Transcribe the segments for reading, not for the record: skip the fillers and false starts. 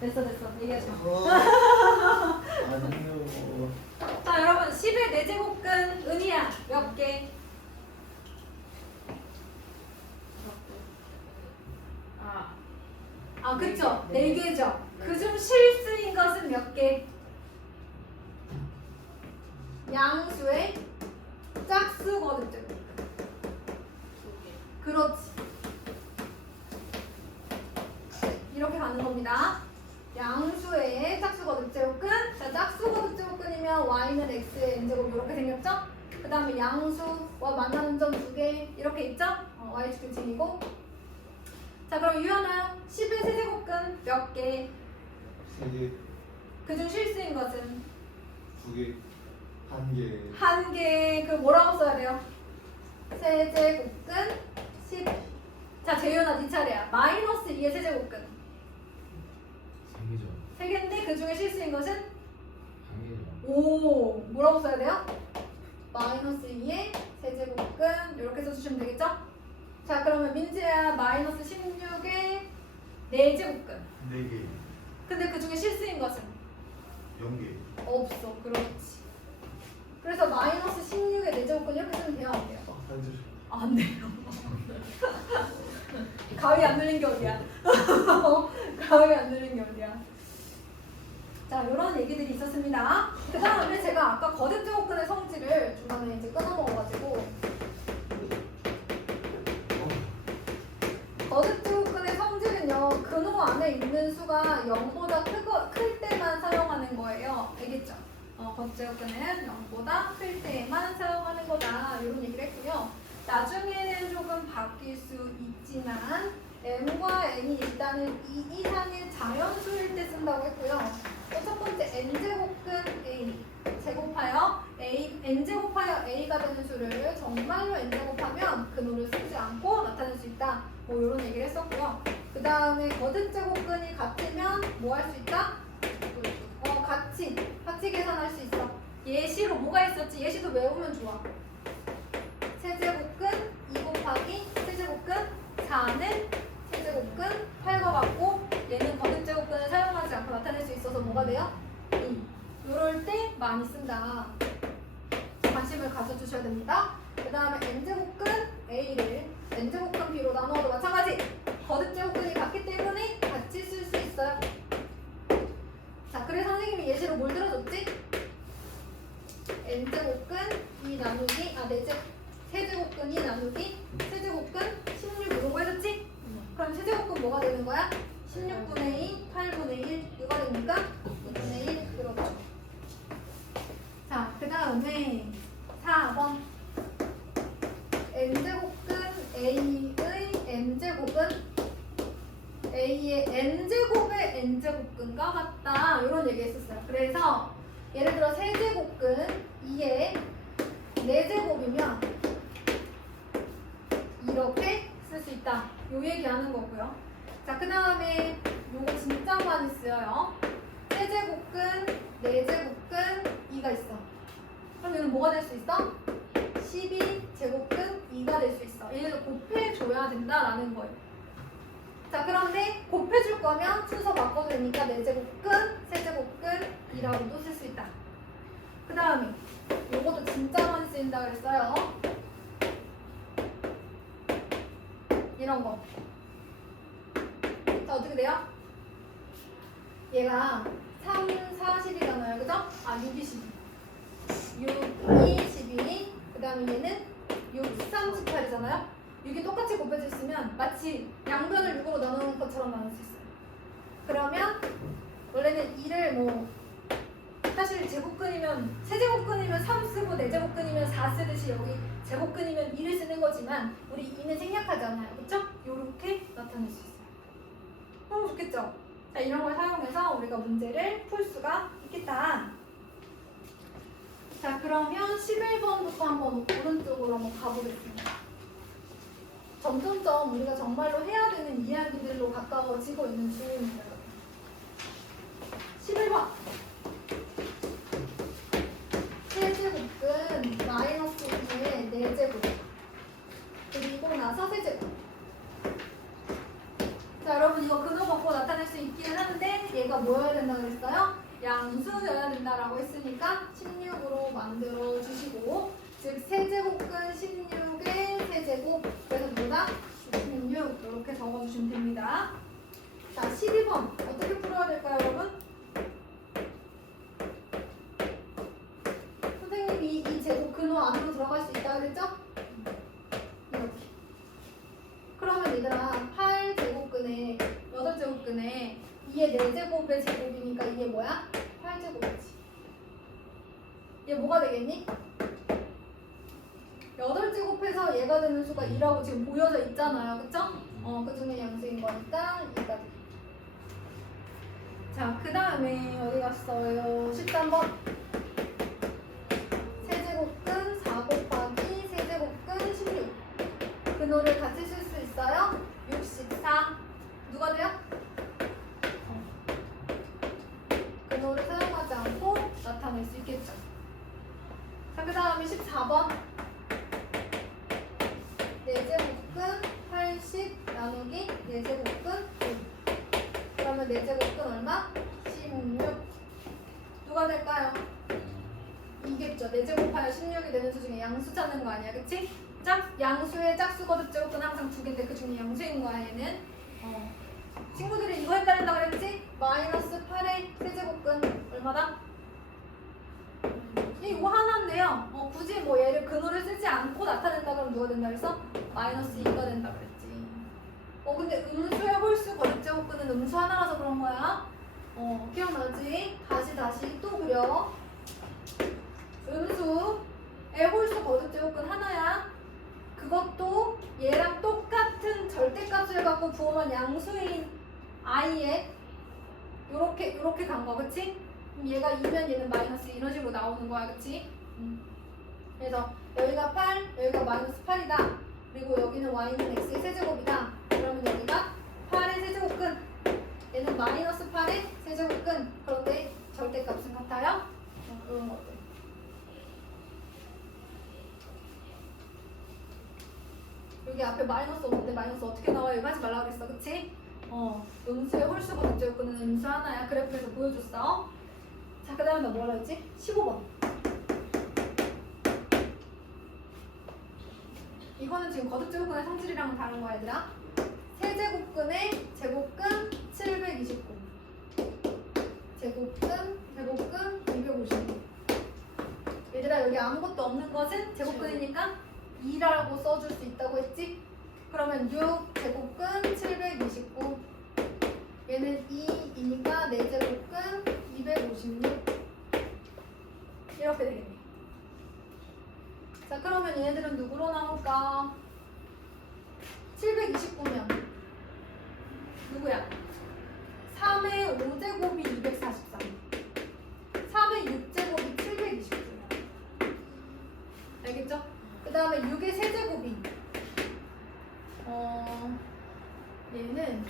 됐어 얘기하지 마. 아니요. 자 여러분 10의 4제곱근 은이야 몇 개? 그쵸? 4개죠. 그중 실수인 것은 몇 개? 양수의 짝수거든요. 그렇지. 이렇게 가는 겁니다. 양수의 짝수거듭제곱근. 자, 짝수거듭제곱근이면 y는 x의 n제곱 이렇게 생겼죠? 그 다음에 양수와 만나는 점 2개 이렇게 있죠? y축 등식이고. 자, 그럼 유연아 10의 세제곱근 몇 개? 3개, 그중 실수인 것은? 2개, 1개. 1개. 그 뭐라고 써야 돼요? 세제곱근 10. 자, 재윤아 네 차례야. 마이너스 2의 세제곱근 3개죠. 3개인데 그 중에 실수인 것은? 1개죠. 오, 뭐라고 써야 돼요? 마이너스 2의 세제곱근 이렇게 써주시면 되겠죠? 자, 그러면 민지야 마이너스 16의 4제곱근. 4개, 근데 그 중에 실수인 것은? 0개. 없어. 그렇지. 그래서 마이너스 16의 4제곱근 이렇게 쓰면 돼요? 안 돼요? 살려주세요. 안 돼요. 가위 안 눌린 게 어디야? 가위 안 눌린 게 어디야? 자, 이런 얘기들이 있었습니다. 그 다음에 제가 아까 거듭제곱근의 성질을 중간에 이제 끊어먹어가지고 거듭제곱근의 성질은요, 근호 안에 있는 수가 0보다 클 때만 사용하는 거예요. 알겠죠? 거듭제곱근은 0보다 클 때만 사용하는 거다. 이런 얘기를 했고요. 나중에는 조금 바뀔 수 있지만 m과 n이 일단은 2 이상의 자연수일 때 쓴다고 했고요. 또 첫 번째 n제곱근 a 제곱하여 a n제곱하여 a가 되는 수를 정말로 n제곱하면 근호를 쓰지 않고 나타낼 수 있다. 뭐 이런 얘기를 했었고요. 그 다음에 거듭제곱근이 같으면 뭐 할 수 있다? 같이 계산할 수 있어. 예시로 뭐가 있었지? 예시도 외우면 좋아. 세제곱근 2 곱하기 세제곱근 4는 세제곱근 8과 같고 얘는 거듭제곱근을 사용하지 않고 나타낼 수 있어서 뭐가 돼요? 2. 이럴 때 많이 쓴다. 관심을 가져주셔야 됩니다. 그 다음에 n제곱근 a를 n제곱근 b로 나누어도 마찬가지. 거듭제곱근이 같기 때문에 같이 쓸 수 있어요. 자, 그래서 선생님이 예시로 뭘 들어줬지? n제곱근 2 나누기 세제곱근이 나누기 세제곱근 16 이런 거 해줬지? 그럼 세제곱근 뭐가 되는 거야? 16분의 2, 8분의 1 이거 됩니까? 2분의 1 그렇죠. 자, 그 다음에 4번 n제곱근 a의 n제곱은 a의 n제곱의 n제곱근과 같다 이런 얘기 했었어요. 그래서 예를 들어 세제곱근 2의 4제곱이면 이렇게 쓸 수 있다. 요 얘기하는 거고요. 자, 그 다음에 요거 진짜 많이 쓰여요. 세제곱근, 4제곱근, 2가 있어. 그럼 얘는 뭐가 될 수 있어? 12제곱근 2가 될 수 있어. 얘를 곱해줘야 된다라는 거예요. 자, 그런데 곱해줄 거면 순서 바꿔도 되니까 4제곱근, 세제곱근 2라고도 쓸 수 있다. 그 다음에 요것도 진짜 많이 쓰인다 그랬어요. 이런 거. 자, 어떻게 돼요? 얘가 3, 4, 10이잖아요. 그죠? 6, 12. 6, 2, 12. 그 다음에 얘는 6, 3, 18이잖아요. 6이 똑같이 곱해져 있으면 마치 양변을 6으로 나누는 것처럼 나눌 수 있어요. 그러면 원래는 2를 사실 제곱근이면 세제곱근이면 3 쓰고 4제곱근이면 4 쓰듯이 여기 제곱근이면 2를 쓰는 거지만 우리 2는 생략하잖아요. 그쵸? 요렇게 나타낼 수 있어요. 너무 좋겠죠? 자, 이런 걸 사용해서 우리가 문제를 풀 수가 있겠다. 자, 그러면 11번부터 한번 오른쪽으로 한번 가보겠습니다. 점점점 우리가 정말로 해야 되는 이야기들로 가까워지고 있는 중입니다. 11번 세제곱근 마이너스 2의 4제곱 그리고 나서 세제곱. 자, 여러분 이거 근호 받고 나타내 수 있기는 한데 얘가 뭐여야 된다 그랬어요? 양수여야 된다라고 했으니까 16으로 만들어 주시고, 즉 세제곱근 16의 세제곱, 그래서 뭐다? 16 이렇게 적어주시면 됩니다. 자, 12번 어떻게 풀어야 될까요, 여러분? 선생님이 이 제곱 근호 안으로 들어갈 수 있다 그랬죠? 이렇게. 그러면 얘들아 8제곱근에 8제곱근에 이게 4제곱의 제곱이니까 이게 뭐야? 8제곱이지. 얘 뭐가 되겠니? 8제곱해서 얘가 되는 수가 2라고 지금 보여져 있잖아요. 그쵸? 그 중에 양수인 거니까 2가 돼. 자, 그 다음에 어디 갔어요? 13번. 세제곱근 4 곱하기 세제곱근 16. 근호를 같이 쓸 수 있어요? 64. 누가 돼요? 근호를 사용하지 않고 나타낼 수 있겠죠. 자, 그 다음에 14번. 4제곱근 80 나누기 4제곱근 9. 그러면 4제곱근 얼마? 16. 누가 될까요? 이겠죠. 4제곱하여 16이 되는 수 중에 양수 찾는 거 아니야, 그치? 양수의 짝수 거듭 제곱근 항상 2개인데 그 중에 양수인 거야, 얘는. 친구들이 이거 헷갈린다 그랬지? 마이너스 8의 세제곱근 얼마다? 이거 하나인데요. 굳이 뭐 얘를 근호를 쓰지 않고 나타낸다 그러면 누가 된다 그래서 마이너스 2가 된다 그랬지. 근데 음수의 홀수 거듭 제곱근은 음수 하나라서 그런 거야. 기억나지? 다시 또 그려. 음수의 홀수 거듭 제곱근 하나야. 그것도 얘랑 똑같은 절대값을 갖고 부호만 양수인 i에 요렇게 간 거, 그치? 그럼 얘가 2면 얘는 마이너스 이런 식으로 나오는 거야, 그치? 그래서 여기가 8, 여기가 마이너스 8이다. 그리고 여기는 y는 x의 세제곱이다. 그러면 여기가 8의 세제곱근, 얘는 마이너스 8의 세제곱근. 그런데 절대값은 같아요? 이런 것들. 여기 앞에 마이너스 없는데 마이너스 어떻게 나와? 이거 하지 말라 그랬어, 그치? 음수의 홀수 거듭 제곱근은 음수 하나야. 그래프에서 보여줬어. 자, 그 다음에 나 뭐라 했지? 15번. 이거는 지금 거듭 제곱근의 성질이랑은 다른 거야, 얘들아. 세제곱근의 제곱근 729. 제곱근 256. 얘들아, 여기 아무것도 없는 것은 제곱근이니까 2라고 써줄 수 있다고 했지? 그러면 6제곱근 729. 얘는 2이니까 4제곱근 256. 이렇게 되겠네. 자, 그러면 얘네들은 누구로 나올까? 729면 누구야? 3의 5제곱이 243. 3의 6제곱이 729. 알겠죠? 그 다음에 6의 세제곱이 얘는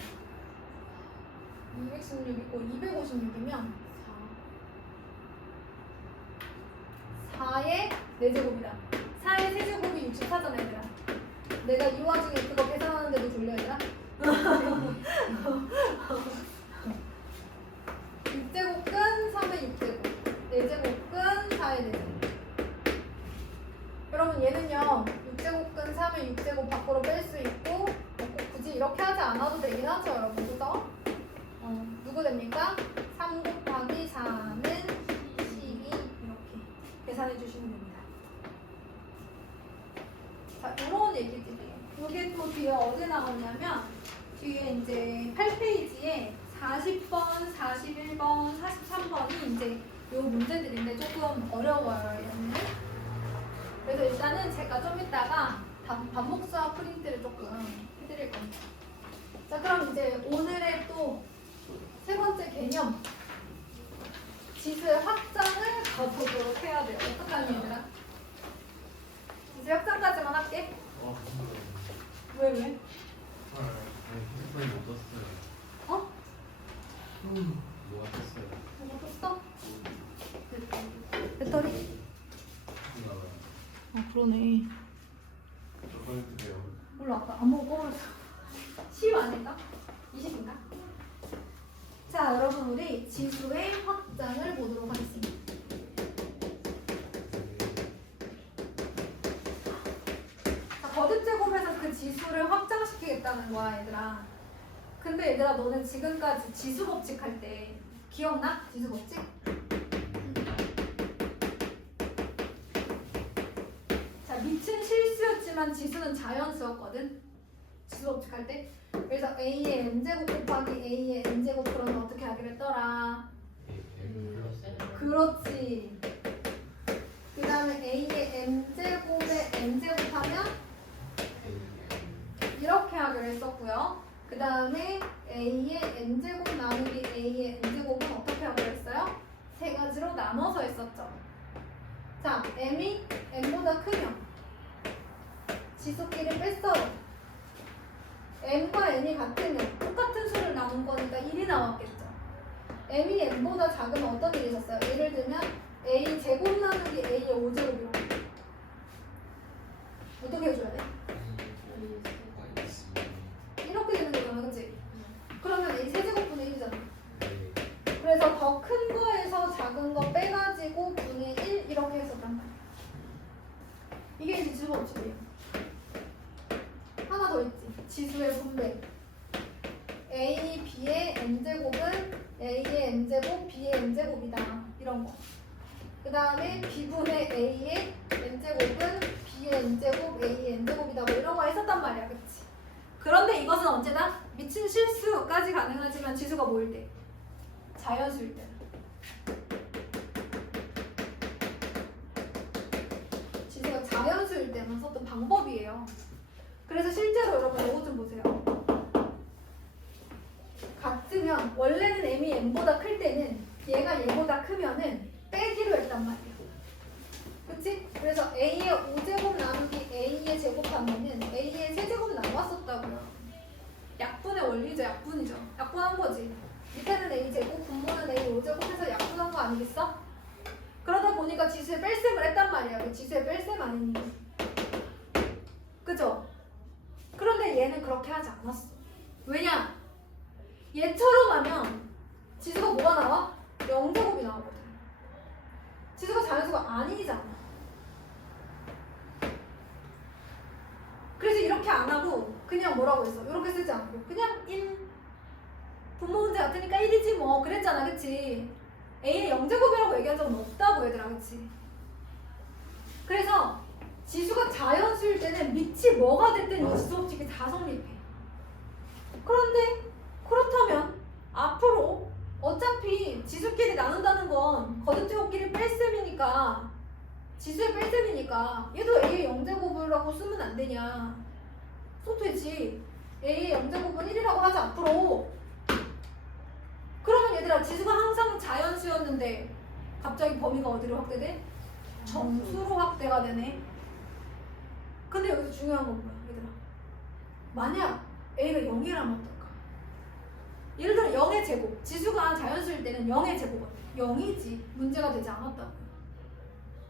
216 있고 256이면 4의 4제곱이다. 4의 세제곱이 64잖아, 얘들아. 내가 이 와중에 그거 계산하는데도 졸려, 얘들아? 6제곱근 3의 6제곱, 4제곱근 4의 4제곱. 그러면 얘는요 6제곱근 3의 6제곱 밖으로 뺄 수 있고, 꼭 굳이 이렇게 하지 않아도 되긴 하죠, 여러분. 그죠? 누구 됩니까? 3 곱하기 4는 12. 이렇게 계산해 주시면 됩니다. 자, 이런 얘기들이에요. 이게 또 뒤에 어디 나오냐면 뒤에 이제 8페이지에 40번, 41번, 43번이 이제 요 문제들인데 조금 어려워요, 얘는. 그래서 일단은 제가 좀 이따가 반복수와 프린트를 조금 해드릴 겁니다. 자, 그럼 이제 오늘의 또 세 번째 개념, 지수의 확장을 가보도록 해야 돼요. 어떡하니, 얘들아? 지수의 확장까지만 할게. 왜? 핸드폰이 못 떴어요. 어? 뭐가 떴어요? 뭐가 떴어? 배터리? 그러네. 저 꺼내주세요. 몰라, 아까 안 먹고 꺼버렸어. 10 아닐까? 20인가? 자, 여러분 우리 지수의 확장을 보도록 하겠습니다. 자, 거듭제곱해서 그 지수를 확장시키겠다는 거야, 얘들아. 근데 얘들아, 너는 지금까지 지수 법칙 할 때 기억나? 지수 법칙? 자, 밑은 실수였지만 지수는 자연수였거든. 지수 법칙 할 때. 그래서 a의 n제곱 곱하기 a의 n제곱 그러면 어떻게 하기로 했더라? 그렇지. 그 다음에 a의 m제곱에 n제곱 하면 이렇게 하기로 했었고요. 그 다음에 a의 n제곱 나누기 a의 n제곱은 어떻게 하기로 했어요? 세 가지로 나눠서 했었죠. 자, m이 n보다 크면 지수끼리 뺐어요. m과 n이 같으면 똑같은 수를 나눈 거니까 1이 나왔겠죠. m이 n보다 작으면 어떤 일이 있었어요? 예를 들면 a 제곱 나누기 a의 5제곱이라고. 어떻게 해줘야 돼? 이렇게 되는 거잖아, 그치? 그러면 a 세제곱분의 1이잖아. 그래서 더 큰 거에서 작은 거 빼가지고 분의 1 이렇게 했었단 말이야. 이게 이제 지수 법칙이에요. 하나 더 있지. 지수의 분배. a, b의 n제곱은 a의 n제곱, b의 n제곱이다. 이런 거. 그 다음에 b분의 a의 n제곱은 b의 n제곱, a의 n제곱이다. 뭐 이런 거 했었단 말이야. 그치? 그런데 이것은 언제나 미친 실수까지 가능하지만 지수가 뭐일 때? 자연수일 때. 지수가 자연수일 때만 썼던 방법이에요. 그래서 실제로 여러분 이거 좀 보세요. 같으면 원래는 m이 n보다 클 때는 얘가 얘보다 크면은 빼기로 했단 말이에요. 그치? 그래서 a의 5제곱 나누기 a의 제곱하면은 a의 세제곱 나왔었다고요. 약분의 원리죠. 약분이죠. 약분한 거지. 밑에는 a 제곱, 분모는 a 5제곱 해서 약분한 거 아니겠어? 그러다 보니까 지수의 뺄셈을 했단 말이야. 그 지수의 뺄셈 아니니. 그죠? 그런데 얘는 그렇게 하지 않았어. 왜냐? 얘처럼 하면 지수가 뭐가 나와? 0제곱이 나오거든. 지수가 자연수가 아니잖아. 그래서 이렇게 안 하고 그냥 뭐라고 했어? 이렇게 쓰지 않고 그냥 1. 분모 문제 같으니까 1이지 뭐 그랬잖아. 그치? A의 0제곱이라고 얘기한 적은 없다고 얘들아. 그치? 그래서 지수가 자연수일 때는 밑이 뭐가 됐든 이 지수 법칙이 다 성립해. 그런데 그렇다면 앞으로 어차피 지수끼리 나눈다는 건 거듭제곱끼리 뺄셈이니까 지수의 뺄셈이니까 얘도 A의 0제곱이라고 쓰면 안 되냐? 써도 되지. A의 0제곱은 1이라고 하자 앞으로. 그러면 얘들아 지수가 항상 자연수였는데 갑자기 범위가 어디로 확대돼? 정수로 확대가 되네. 근데 여기서 중요한 건 뭐야 얘들아? 만약 A가 0이라면 어떨까? 예를 들어 0의 제곱, 지수가 자연수일 때는 0의 제곱 어때? 0이지. 문제가 되지 않았다고.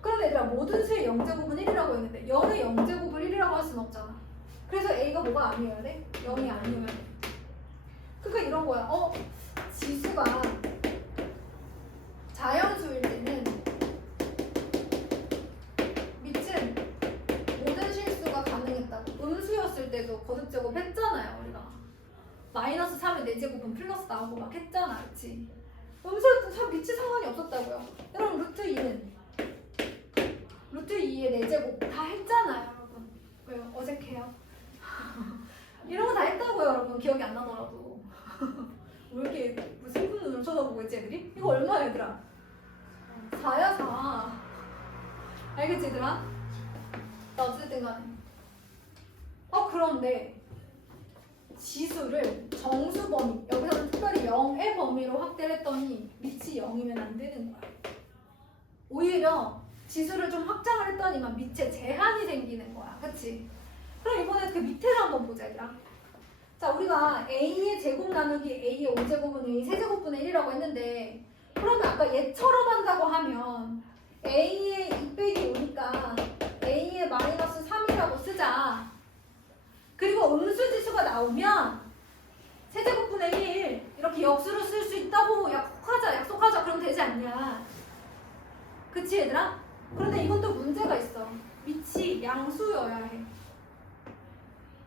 그런데 얘들아 모든 수의 0제곱은 1이라고 했는데 0의 0제곱을 1이라고 할 수는 없잖아. 그래서 A가 뭐가 아니어야 돼? 0이 아니어야 돼. 그러니까 이런 거야. 지수가 자연수일 때는 밑은 모든 실수가 가능했다고. 음수였을 때도 거듭제곱 했잖아요 우리가. 마이너스 3의 4제곱은 플러스 나오고 막 했잖아. 그치? 음수였을 때 밑이 상관이 없었다고요. 여러분 루트 2는 루트 2의 4제곱 다 했잖아요 여러분. 왜요? 어색해요? 이런 거 다 했다고요 여러분. 기억이 안 나더라도. 왜 이렇게 슬픈 눈을 쳐다보고 있지 애들이? 이거 얼마야 얘들아? 4야 4. 알겠지 얘들아? 나 어쨌든 간에 그런데 지수를 정수 범위, 여기서는 특별히 0의 범위로 확대를 했더니 밑이 0이면 안 되는 거야. 오히려 지수를 좀 확장을 했더니만 밑에 제한이 생기는 거야. 그치? 그럼 이번에 그 밑에를 한번 보자 얘들아. 자, 우리가 a의 제곱 나누기 a의 5제곱은 a 세제곱분의 1이라고 했는데 그러면 아까 얘처럼 한다고 하면 a의 2 빼기 5니까 a의 마이너스 3이라고 쓰자. 그리고 음수지수가 나오면 세제곱분의 1 이렇게 역수로 쓸 수 있다고 되지 않냐. 그치 얘들아? 그런데 이건 또 문제가 있어. 밑이 양수여야 해.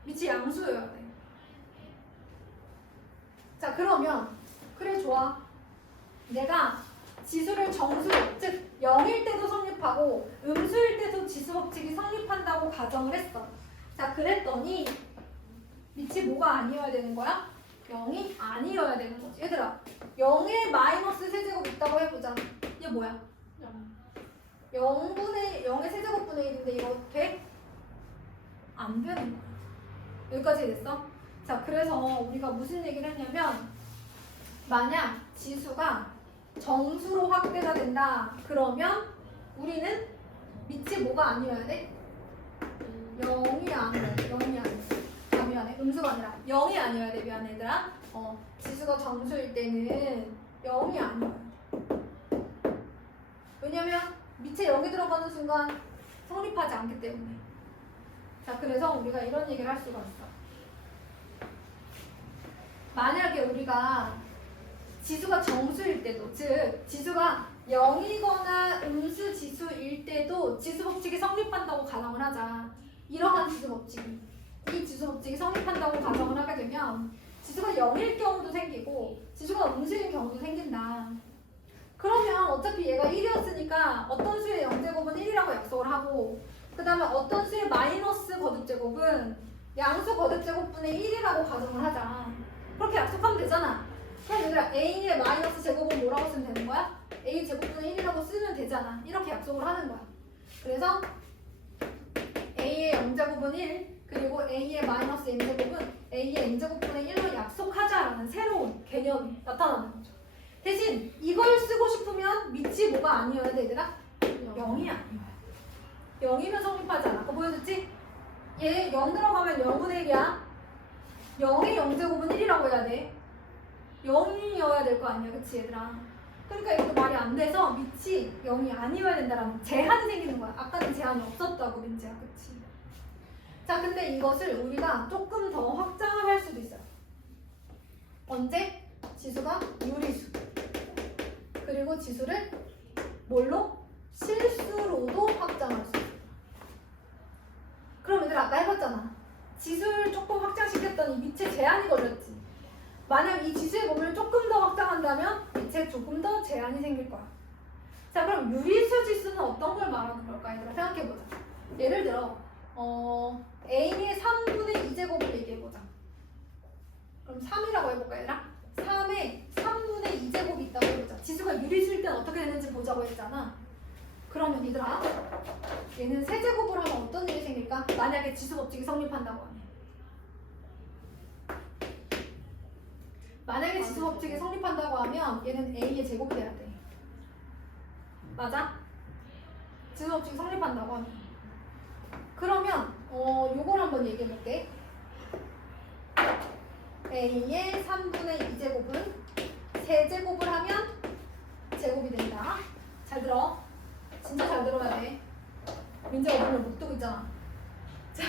밑이 양수여야 돼. 자 그러면 그래 좋아. 내가 지수를 정수로, 즉 0일 때도 성립하고 음수일 때도 지수 법칙이 성립한다고 가정을 했어. 자 그랬더니 밑이 뭐가 아니어야 되는 거야? 0이 아니어야 되는 거지. 얘들아 0에 마이너스 세제곱 있다고 해보자. 얘 뭐야? 0의 세제곱분의 1인데 이거 돼? 안 되는 거야. 여기까지 됐어? 자 그래서 우리가 무슨 얘기를 했냐면 만약 지수가 정수로 확대가 된다 그러면 우리는 밑이 뭐가 아니어야 돼? 0이 아니어야 돼. 0이 아니어야 돼. 아 미안해. 음수가 아니라 0이 아니어야 돼. 미안해 얘들아. 지수가 정수일 때는 0이 아니어야 돼. 왜냐면 밑에 0이 들어가는 순간 성립하지 않기 때문에. 자 그래서 우리가 이런 얘기를 할 수가 있어. 만약에 우리가 지수가 정수일 때도, 즉 지수가 0이거나 음수 지수일 때도 지수 법칙이 성립한다고 가정을 하자. 이러한 지수 법칙이, 이 지수 법칙이 성립한다고 가정을 하게 되면 지수가 0일 경우도 생기고 지수가 음수일 경우도 생긴다. 그러면 어차피 얘가 1이었으니까 어떤 수의 0제곱은 1이라고 약속을 하고 그 다음에 어떤 수의 마이너스 거듭제곱은 양수 거듭제곱분의 1이라고 가정을 하자. 그렇게 약속하면 되잖아. 그럼 얘들아 a의 마이너스 제곱은 뭐라고 쓰면 되는 거야? a 제곱분의 1이라고 쓰면 되잖아. 이렇게 약속을 하는 거야. 그래서 a의 0제곱은 1 그리고 a의 마이너스 n제곱은 a의 n제곱분의 1로 약속하자라는 새로운 개념이 나타나는 거죠. 대신 이걸 쓰고 싶으면 밑이 뭐가 아니어야 돼 얘들아? 0이 아니어야 돼. 0이면 성립하지 않아. 아까 보여줬지? 얘 0 들어가면 0분의 1이야. 0의 0제곱은 1이라고 해야 돼. 0이어야 될 거 아니야. 그치 얘들아? 그러니까 이것도 말이 안 돼서 밑이 0이 아니어야 된다라는 제한이 생기는 거야. 아까는 제한이 없었다고 민지야. 그치? 자 근데 이것을 우리가 조금 더 확장을 할 수도 있어요. 언제? 지수가 유리수 그리고 지수를 뭘로? 실수로도 확장할 수 있어요. 그럼 얘들 아까 해봤잖아. 지수를 조금 확장시켰더니 밑에 제한이 걸렸지. 만약 이 지수의 범위를 조금 더 확장한다면 밑에 조금 더 제한이 생길 거야. 자 그럼 유리수 지수는 어떤 걸 말하는 걸까? 얘들아 생각해보자. 예를 들어 a의 3분의 2제곱을 얘기해보자. 그럼 3이라고 해볼까 얘들아? 3에 3분의 2제곱이 있다고 해보자. 지수가 유리수일 때는 어떻게 되는지 보자고 했잖아. 그러면 얘들아 얘는 세제곱을 하면 어떤 일이 생길까? 만약에 지수 법칙이 성립한다고 하면 만약에 지수 법칙이 성립한다고 하면 얘는 a의 제곱이 돼야 돼. 맞아? 지수 법칙이 성립한다고 하면 그러면 요걸 한번 얘기해 볼게. a의 3분의 2제곱은 세제곱을 하면 제곱이 된다. 잘 들어. 진짜 잘 들어야 돼. 민지가 오늘 못 두고 있잖아. 자,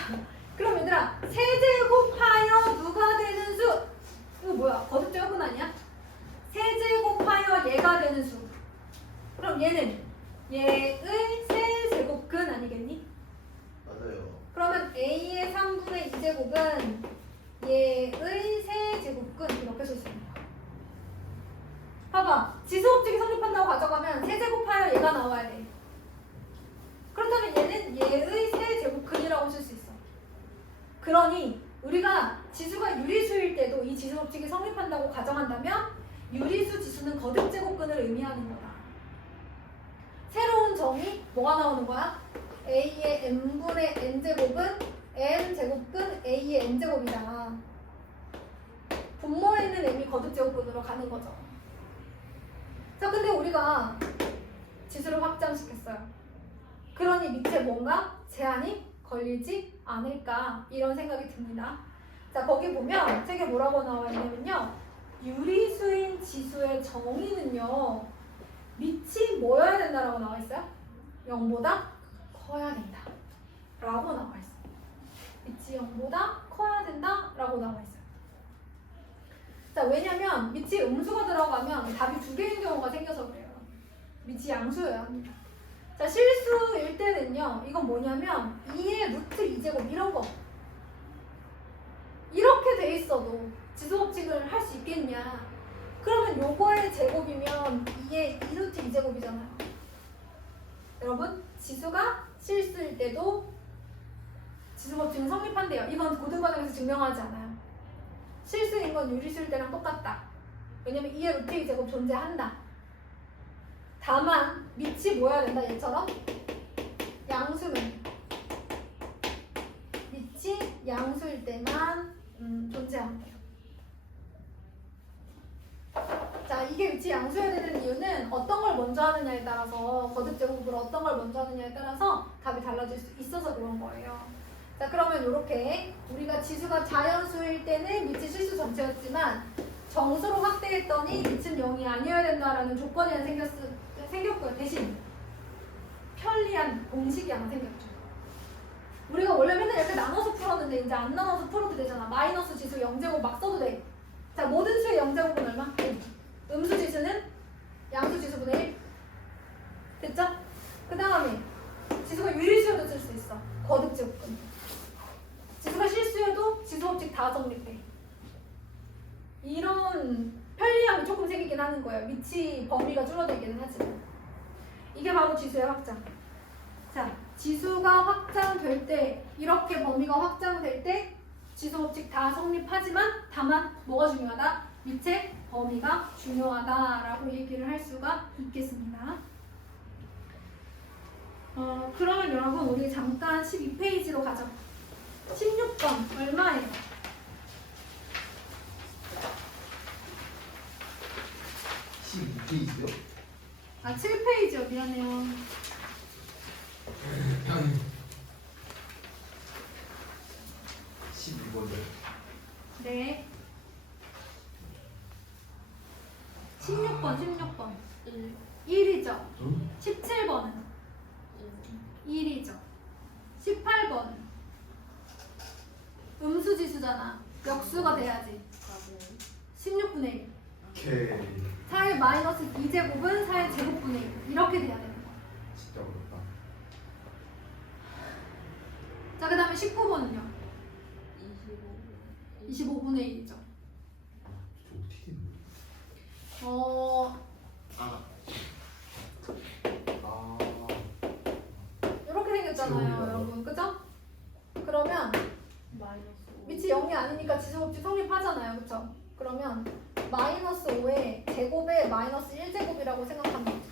그럼 얘들아 세제곱하여 누가 되는 수? 이거 뭐야? 거듭제곱은 아니야? 세제곱하여 얘가 되는 수. 그럼 얘는 얘의 세제곱근 아니겠니? 맞아요. 그러면 a의 3분의 2제곱은 얘의 세제곱근 이렇게 쓸 수 있는 거야. 봐봐. 지수 법칙이 성립한다고 가져가면 세제곱하여 얘가 나와야 돼. 그렇다면 얘는 얘의 세제곱근이라고 쓸 수 있어. 그러니 우리가 지수가 유리수일 때도 이 지수 법칙이 성립한다고 가정한다면 유리수 지수는 거듭제곱근을 의미하는 거다. 새로운 정의 뭐가 나오는 거야? a의 n분의 n제곱은 n제곱근 a의 n제곱이다. 분모에 있는 m이 거듭제곱근으로 가는 거죠. 자 근데 우리가 지수를 확장시켰어요. 그러니 밑에 뭔가 제한이 걸리지 않을까 이런 생각이 듭니다. 자 거기 보면 책에 뭐라고 나와 있냐면요. 유리수인 지수의 정의는요. 밑이 뭐여야 된다라고 나와 있어요? 0보다 커야 된다 라고 나와 있어요. 밑이 0보다 커야 된다 라고 나와 있어요. 자 왜냐면 밑이 음수가 들어가면 답이 두 개인 경우가 생겨서 그래요. 밑이 양수여야 합니다. 자, 실수일 때는요. 이건 뭐냐면 2의 루트 2제곱 이런 거. 이렇게 돼 있어도 지수법칙을 할 수 있겠냐? 그러면 요거의 제곱이면 2의 2루트 2제곱이잖아요. 여러분, 지수가 실수일 때도 지수법칙은 성립한대요. 이건 고등과정에서 증명하지 않아요. 실수인 건 유리수일 때랑 똑같다. 왜냐면 2의 루트 2제곱 존재한다. 다만 밑이 뭐여야 된다 얘처럼 양수면 밑이 양수일 때만 존재한대요. 자, 이게 위치 양수여야 되는 이유는 어떤 걸 먼저 하느냐에 따라서 거듭 제곱으로 어떤 걸 먼저 하느냐에 따라서 답이 달라질 수 있어서 그런 거예요. 자, 그러면 이렇게 우리가 지수가 자연수일 때는 밑이 실수 전체였지만 정수로 확대했더니 밑은 0이 아니어야 된다라는 조건이 하나 생겼고요. 대신 편리한 공식이 하나 생겼죠. 우리가 원래 맨날 이렇게 나눠서 풀었는데 이제 안 나눠서 풀어도 되잖아. 마이너스 지수 0제곱 막 써도 돼. 자, 모든 수의 0제곱은 얼마? 음수 지수는 양수 지수분의 1. 됐죠? 그 다음에 지수가 유리수여도 쓸 수 있어. 거듭 제곱근. 지수가 실수여도 지수법칙 다 성립돼. 이런 편리함이 조금 생기긴 하는 거예요. 밑이 범위가 줄어들기는 하지만. 이게 바로 지수의 확장. 자, 지수가 확장될 때, 이렇게 범위가 확장될 때 지수법칙 다 성립하지만 다만 뭐가 중요하다? 밑에 범위가 중요하다라고 얘기를 할 수가 있겠습니다. 그러면 여러분 우리 잠깐 12페이지로 가죠. 16번 얼마예요? 12페이지요? 아, 7페이지요. 미안해요. 12번이요? 네. 16번. 1이죠. 17번은 1이죠. 18번은 음수지수잖아. 역수가 돼야지. 16분의 1. 오케이. 4의 마이너스 2제곱은 4의 제곱분의 1. 이렇게 돼야 되는 거야. 진짜 어렵다. 자, 그 다음에 19번은요. 25분의 1이죠. 저 어떻게 됐노? 이렇게 생겼잖아요, 제곱이라고요? 여러분. 그죠? 그러면 밑이 0이 아니니까 지수법칙 성립하잖아요. 그쵸? 그러면 마이너스 5의 제곱에 마이너스 1제곱이라고 생각하면 되죠.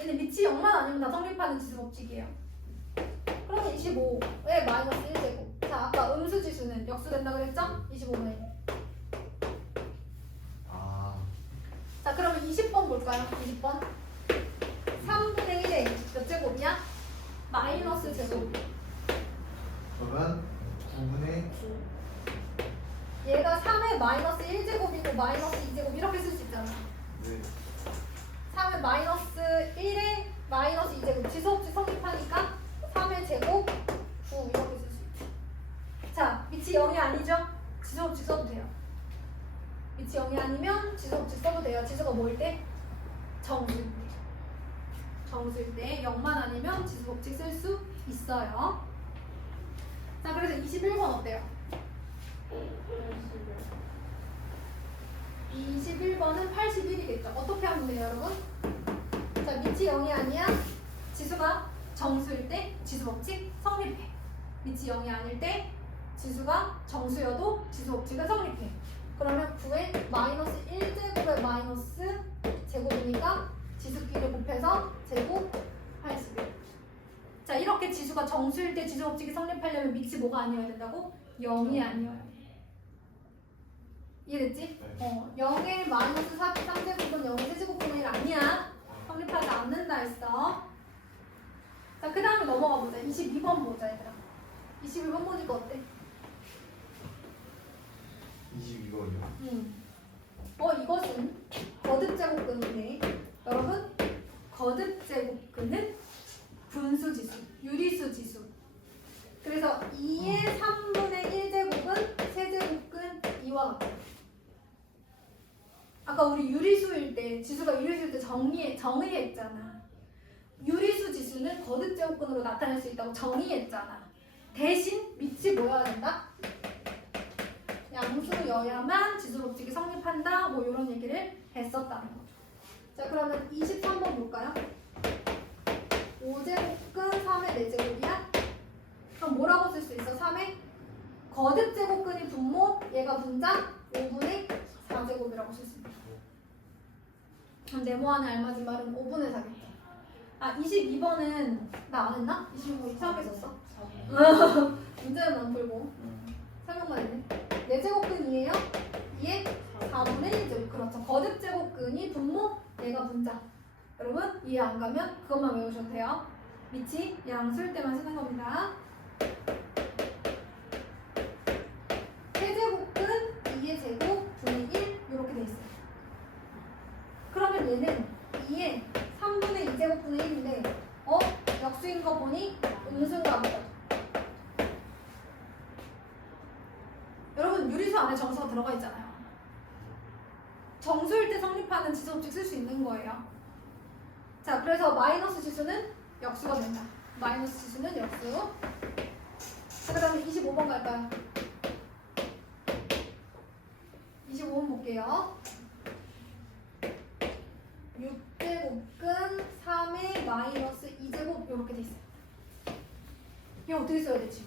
얘는 밑이 0만 아니면 다 성립하는 지수법칙이에요. 그러면 25에 마이너스 1제곱. 자, 아까 음수지수는 역수된다 그랬죠? 25분의 1. 자, 그러면 20번 볼까요? 20번. 3분의 1에 몇 제곱이야? 마이너스 제곱. 그러면 9분의 얘가 3의 마이너스 1제곱이고 마이너스 2제곱 이렇게 쓸 수 있잖아. 네. 3의 마이너스 1에 마이너스 2제곱. 지수법칙 성립하니까 3의 제곱 9 이렇게 쓸 수 있지. 자, 밑이 0이 아니죠? 지수법칙 써도 돼요. 밑이 0이 아니면 지수법칙 써도 돼요. 지수가 뭐일 때? 정수일 때. 정수일 때 0만 아니면 지수법칙 쓸 수 있어요. 자, 그래서 21번 어때요? 21번은 81이겠죠. 어떻게 하면 돼요, 여러분? 자, 밑이 0이 아니야. 지수가 정수일 때 지수법칙 성립해. 밑이 0이 아닐 때 지수가 정수여도 지수법칙은 성립해. 그러면 9에 마이너스 1제곱에 마이너스 제곱이니까 지수끼리 곱해서 제곱 81. 자, 이렇게 지수가 정수일 때 지수법칙이 성립하려면 밑이 뭐가 아니어야 된다고? 0이 아니어야 돼. 이해됐지? 네. 0의 마이너스 43제곱은 0의 세제곱분의 1 아니야. 성립하지 않는다 했어. 자, 그 다음에 넘어가 보자. 22번 보자, 얘들아. 22번 보니까 어때? 22번이요? 이것은 거듭제곱근인데, 여러분, 거듭제곱근은 분수지수, 유리수지수. 그래서 2의 3분의 1제곱은 세제곱근 2와 같아요. 아까 우리 유리수일 때 지수가 유리수일 때 정의했잖아. 유리수 지수는 거듭 제곱근으로 나타낼 수 있다고 정의했잖아. 대신 밑이 뭐여야 된다? 양수여야만 지수 법칙이 성립한다. 뭐 이런 얘기를 했었다는 거죠. 자, 그러면 23번 볼까요? 5제곱근 3의 4제곱이야? 그럼 뭐라고 쓸 수 있어? 3의 거듭 제곱근이 분모, 얘가 분자, 5분의 4제곱이라고 쓸 수 있다. 그럼 네모안에 알맞은 말은 5분의 4겠다. 아, 22번은 나 안 했나? 22번 이상하게 썼어. 문제는 안 풀고 설명만 했네. 4제곱근이에요. 2에 4분의 1제곱. 그렇죠. 거듭 제곱근이 분모, 얘가 분자. 여러분 이해 안 가면 그것만 외우셔도 돼요. 밑이 양수일 때만 쓰는 겁니다. 세제곱근 2의 제곱 분의 1 이렇게 돼 있어요. 그러면 얘는 2의 3분의 2제곱 분의 1인데 역수인 거 보니 음수인가 보다. 여러분 유리수 안에 정수가 들어가 있잖아요. 정수일 때 성립하는 지수법칙 쓸 수 있는 거예요. 자, 그래서 마이너스 지수는 역수가 된다. 마이너스 지수는 역수. 자, 그 다음에 25번 갈까요? 25번 볼게요. 6제곱근 3의 마이너스 2제곱 이렇게 돼 있어요. 이거 어떻게 써야 되지?